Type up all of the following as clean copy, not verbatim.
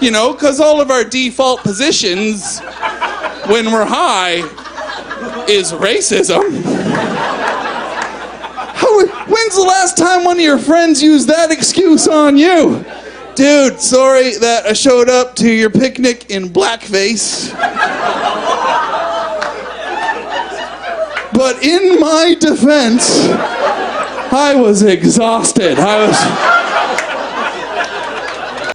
You know, because all of our default positions when we're high is racism. When's the last time one of your friends used that excuse on you? Dude, sorry that I showed up to your picnic in blackface. But in my defense, I was exhausted.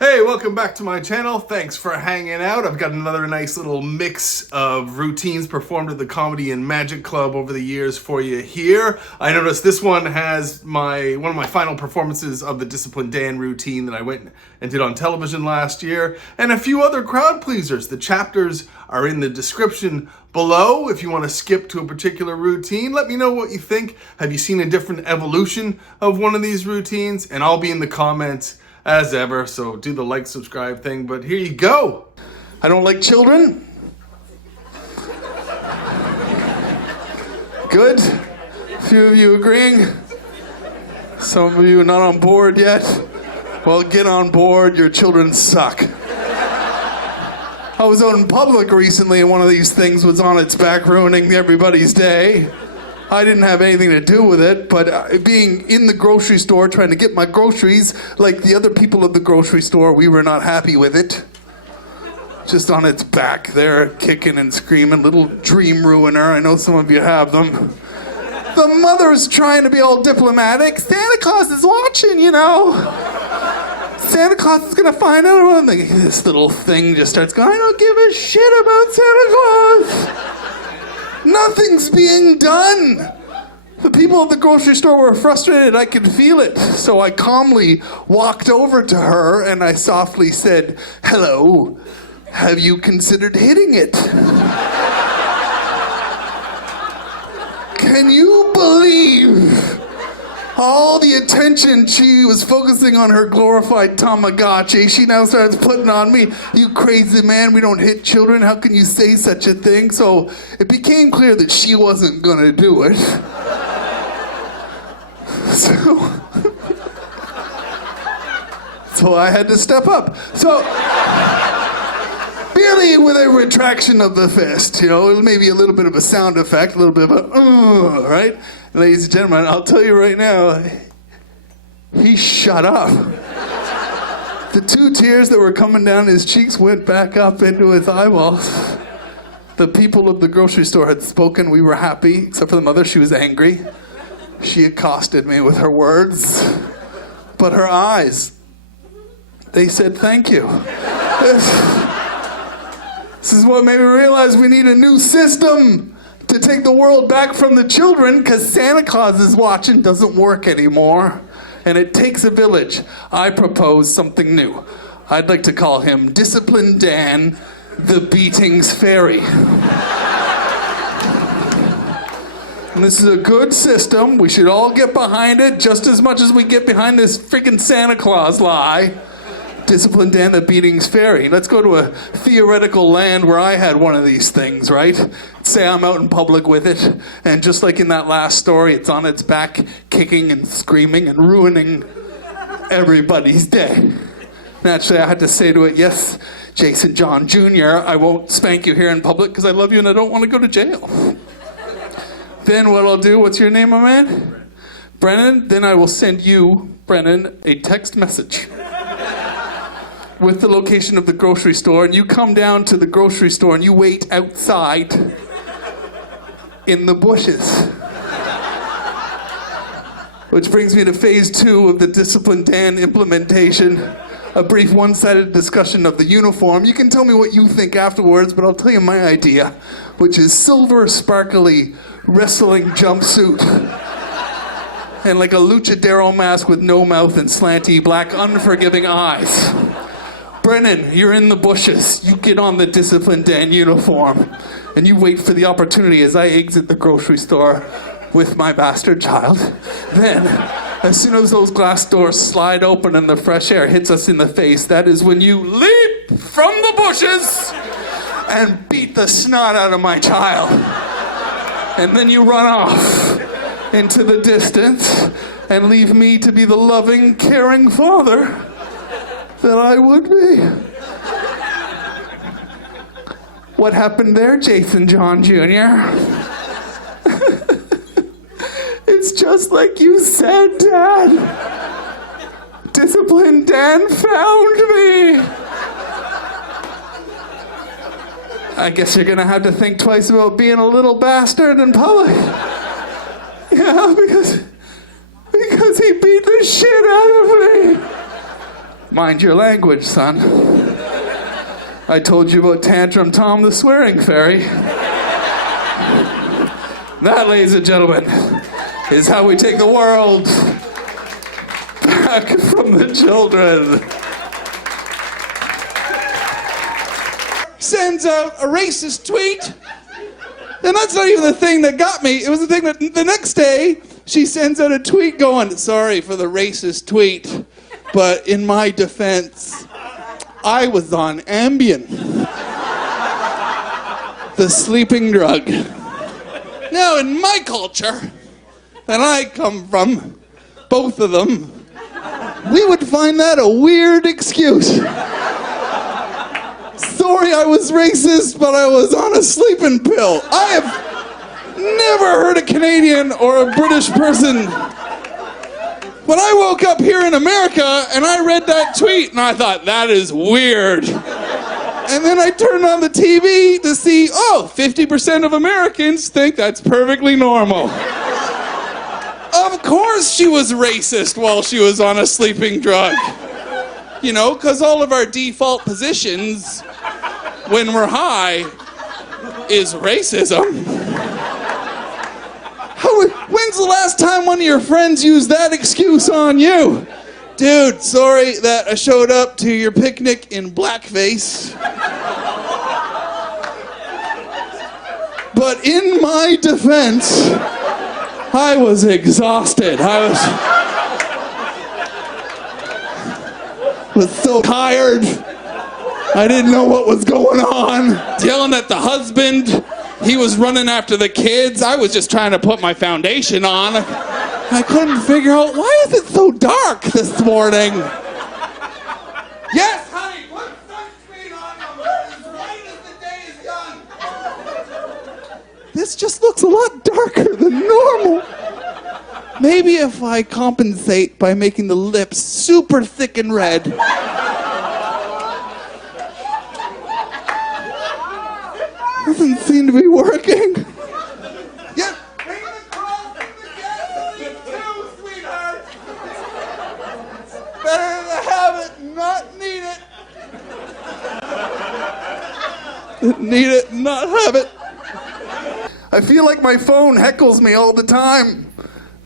Hey, welcome back to my channel. Thanks for hanging out. I've got another nice little mix of routines performed at the Comedy and Magic Club over the years for you here. I noticed this one has one of my final performances of the Disciplined Dan routine that I went and did on television last year, and a few other crowd pleasers. The chapters are in the description below if you want to skip to a particular routine. Let me know what you think. Have you seen a different evolution of one of these routines? And I'll be in the comments as ever, so do the like, subscribe thing, but here you go. I don't like children. Good. A few of you agreeing. Some of you not on board yet. Well, get on board. Your children suck. I was out in public recently and one of these things was on its back ruining everybody's day. I didn't have anything to do with it, but being in the grocery store trying to get my groceries, like the other people of the grocery store, we were not happy with it. Just on its back there, kicking and screaming, little dream ruiner. I know some of you have them. The mother's trying to be all diplomatic. Santa Claus is watching, you know. Santa Claus is gonna find out. And this little thing just starts going, I don't give a shit about Santa Claus. Nothing's being done. The people at the grocery store were frustrated. I could feel it. So I calmly walked over to her and I softly said, hello, have you considered hitting it? Can you believe all the attention she was focusing on her glorified Tamagotchi? She now starts putting on me, you crazy man, we don't hit children, how can you say such a thing? So it became clear that she wasn't gonna do it. So I had to step up. So, merely with a retraction of the fist, you know, maybe a little bit of a sound effect, a little bit of a, right? Ladies and gentlemen, I'll tell you right now, he shut up. The two tears that were coming down his cheeks went back up into his eyeballs. The people of the grocery store had spoken. We were happy, except for the mother. She was angry. She accosted me with her words. But her eyes, they said thank you. This is what made me realize we need a new system to take the world back from the children, because Santa Claus is watching doesn't work anymore. And it takes a village. I propose something new. I'd like to call him Disciplined Dan, the Beatings Fairy. And this is a good system. We should all get behind it just as much as we get behind this freaking Santa Claus lie. Disciplined Dan, the Beatings Fairy. Let's go to a theoretical land where I had one of these things, right? Say I'm out in public with it, and just like in that last story, it's on its back, kicking and screaming and ruining everybody's day. Naturally, I had to say to it, yes, Jason John Jr., I won't spank you here in public because I love you and I don't want to go to jail. Then what I'll do, what's your name, my man? Brennan. Then I will send you, Brennan, a text message with the location of the grocery store, and you come down to the grocery store and you wait outside in the bushes. Which brings me to phase 2 of the Disciplined Dan implementation, a brief one-sided discussion of the uniform. You can tell me what you think afterwards, but I'll tell you my idea, which is silver sparkly wrestling jumpsuit and like a luchadero mask with no mouth and slanty black unforgiving eyes. Brennan, you're in the bushes. You get on the Disciplined Dan uniform and you wait for the opportunity as I exit the grocery store with my bastard child. Then, as soon as those glass doors slide open and the fresh air hits us in the face, that is when you leap from the bushes and beat the snot out of my child. And then you run off into the distance and leave me to be the loving, caring father that I would be. What happened there, Jason John Jr.? It's just like you said, Dad. Disciplined Dan found me. I guess you're gonna have to think twice about being a little bastard in public. Yeah, because he beat the shit out of me. Mind your language, son. I told you about Tantrum Tom the swearing fairy. That, ladies and gentlemen, is how we take the world back from the children. Sends out a racist tweet. And that's not even the thing that got me. It was the thing that the next day, she sends out a tweet going, sorry for the racist tweet, but in my defense, I was on Ambien. The sleeping drug. Now, in my culture, that I come from, both of them, we would find that a weird excuse. Sorry I was racist, but I was on a sleeping pill. I have never heard a Canadian or a British person. But I woke up here in America and I read that tweet and I thought, that is weird. And then I turned on the TV to see, 50% of Americans think that's perfectly normal. Of course she was racist while she was on a sleeping drug. You know, because all of our default positions when we're high is racism. When's the last time one of your friends used that excuse on you? Dude, sorry that I showed up to your picnic in blackface. But in my defense, I was exhausted. I was so tired. I didn't know what was going on. Yelling at the husband. He was running after the kids. I was just trying to put my foundation on. I couldn't figure out, why is it so dark this morning? Yes, honey, put sunscreen on as bright as the day is young. This just looks a lot darker than normal. Maybe if I compensate by making the lips super thick and red. Doesn't seem to be working. Yeah, bring the crawl from the gasoline too, sweetheart. Better to have it, not need it. Need it, not have it. I feel like my phone heckles me all the time.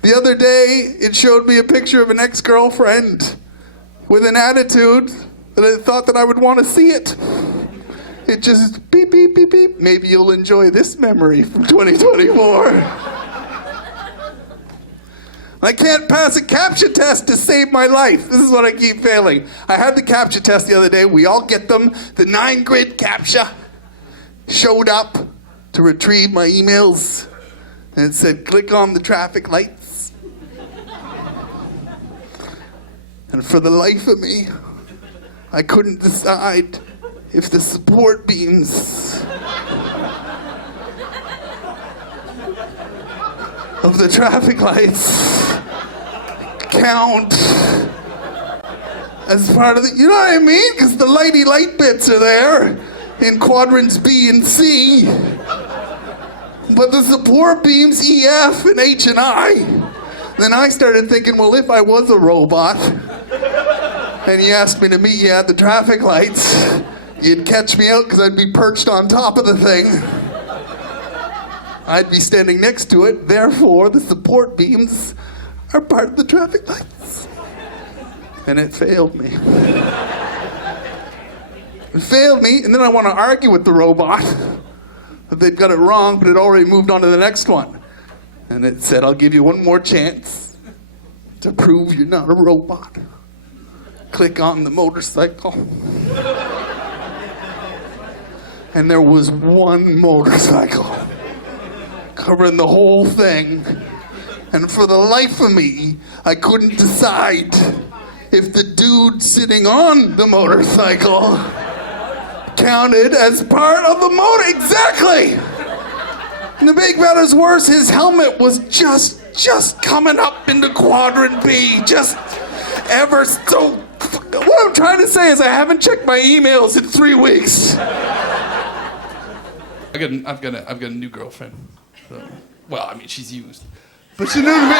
The other day, it showed me a picture of an ex-girlfriend with an attitude that I thought that I would want to see it. It just beep, beep, beep, beep. Maybe you'll enjoy this memory from 2024. I can't pass a Captcha test to save my life. This is what I keep failing. I had the Captcha test the other day. We all get them. The 9-grid Captcha showed up to retrieve my emails. And it said, click on the traffic lights. And for the life of me, I couldn't decide if the support beams of the traffic lights count as part of the, you know what I mean? Because the lighty light bits are there in quadrants B and C, but the support beams E, F, and H and I. Then I started thinking, well, if I was a robot and you asked me to meet you at the traffic lights, you'd catch me out because I'd be perched on top of the thing. I'd be standing next to it, therefore the support beams are part of the traffic lights. And it failed me. It failed me, and then I want to argue with the robot that they'd got it wrong, but it already moved on to the next one. And it said, I'll give you one more chance to prove you're not a robot. Click on the motorcycle. And there was one motorcycle covering the whole thing. And for the life of me, I couldn't decide if the dude sitting on the motorcycle counted as part of the motor. Exactly. And to make matters worse, his helmet was just coming up into quadrant B, just ever so. What I'm trying to say is I haven't checked my emails in 3 weeks. I've got a new girlfriend. So, well, I mean, she's used, but she knew me.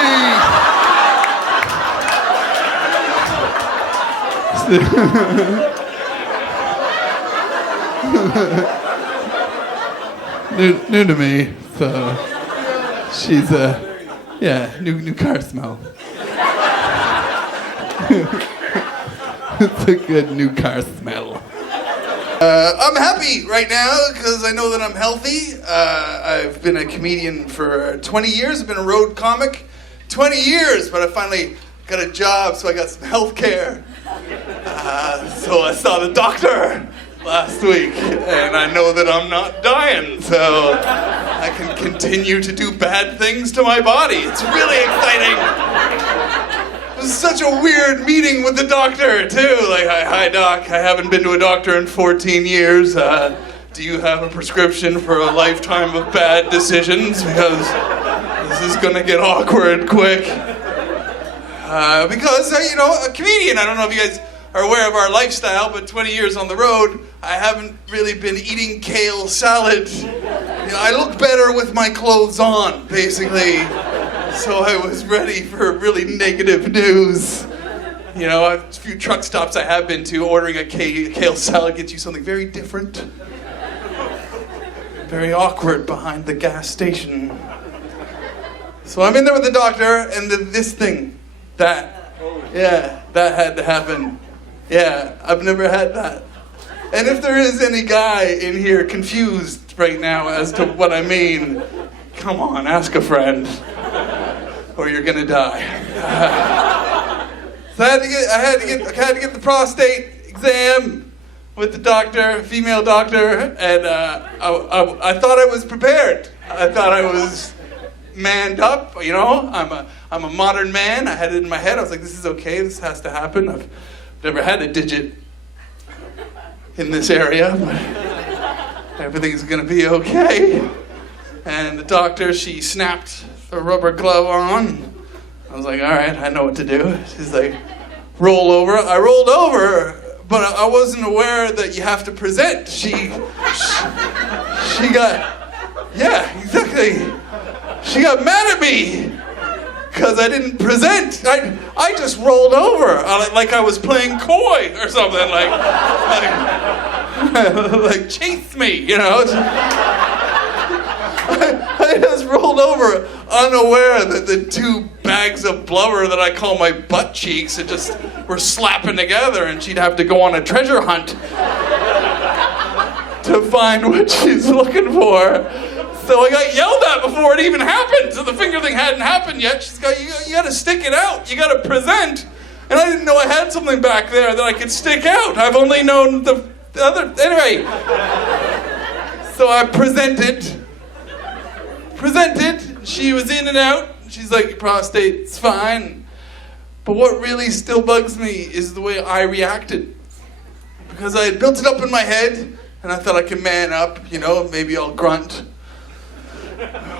New to me, so she's new car smell. It's a good new car smell. I'm happy right now because I know that I'm healthy. I've been a comedian for 20 years. I've been a road comic 20 years, but I finally got a job, so I got some health care. So I saw the doctor last week, and I know that I'm not dying, so I can continue to do bad things to my body. It's really exciting. It was such a weird meeting with the doctor, too. Like, hi, doc, I haven't been to a doctor in 14 years. Do you have a prescription for a lifetime of bad decisions? Because this is gonna get awkward quick. Because, a comedian, I don't know if you guys are aware of our lifestyle, but 20 years on the road, I haven't really been eating kale salad. I look better with my clothes on, basically. So I was ready for really negative news. A few truck stops I have been to, ordering a kale salad gets you something very different. Very awkward behind the gas station. So I'm in there with the doctor, and that had to happen. Yeah, I've never had that. And if there is any guy in here confused right now as to what I mean, come on, ask a friend, or you're gonna die. So I had to get the prostate exam with the doctor, female doctor, and I thought I was prepared. I thought I was manned up. I'm a modern man. I had it in my head. I was like, this is okay. This has to happen. I've never had a digit in this area, but everything's gonna be okay. And the doctor, she snapped the rubber glove on. I was like, all right, I know what to do. She's like, roll over. I rolled over, but I wasn't aware that you have to present. She got mad at me because I didn't present. I just rolled over like I was playing coy or something, like chase me, I just rolled over, unaware that the two bags of blubber that I call my butt cheeks just were slapping together, and she'd have to go on a treasure hunt to find what she's looking for. So I got yelled at before it even happened. So the finger thing hadn't happened yet. She's got, you got to stick it out. You got to present. And I didn't know I had something back there that I could stick out. I've only known the other. Anyway. So I presented. She was in and out. She's like, your prostate's fine. But what really still bugs me is the way I reacted. Because I had built it up in my head, and I thought I could man up, maybe I'll grunt.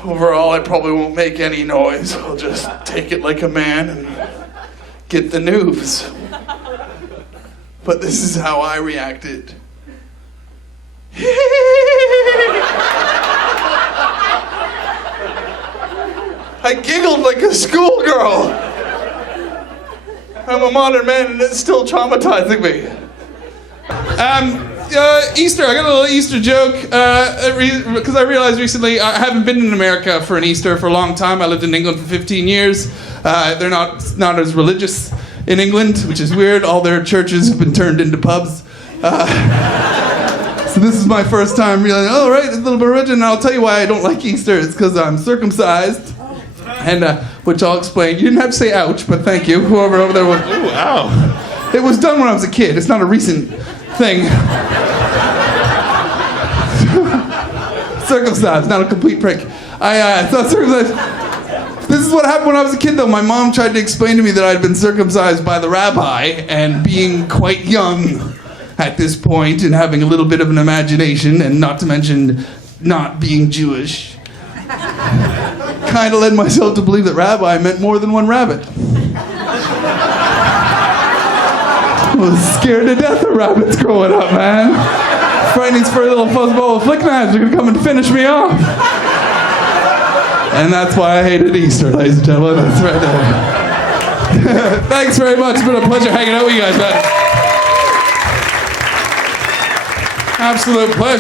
Overall, I probably won't make any noise. I'll just take it like a man and get the news. But this is how I reacted. I giggled like a schoolgirl. I'm a modern man and it's still traumatizing me. Easter, I got a little Easter joke, because I realized recently I haven't been in America for an Easter for a long time. I lived in England for 15 years. They're not as religious in England, which is weird. All their churches have been turned into pubs. So this is my first time realizing, oh, right, it's a little bit religion, and I'll tell you why I don't like Easter. It's because I'm circumcised, and which I'll explain. You didn't have to say ouch, but thank you. Whoever over there was, ooh, ow. It was done when I was a kid. It's not a recent thing. Circumcised, not a complete prick. So circumcised. This is what happened when I was a kid, though. My mom tried to explain to me that I'd been circumcised by the rabbi, and being quite young at this point and having a little bit of an imagination, and not to mention not being Jewish, kind of led myself to believe that rabbi meant more than one rabbit. I was scared to death of rabbits growing up, man. Frightening for a little fuzzball with flick knives are gonna come and finish me off. And that's why I hated Easter, ladies and gentlemen. That's right there. Thanks very much. It's been a pleasure hanging out with you guys, man. Absolute pleasure.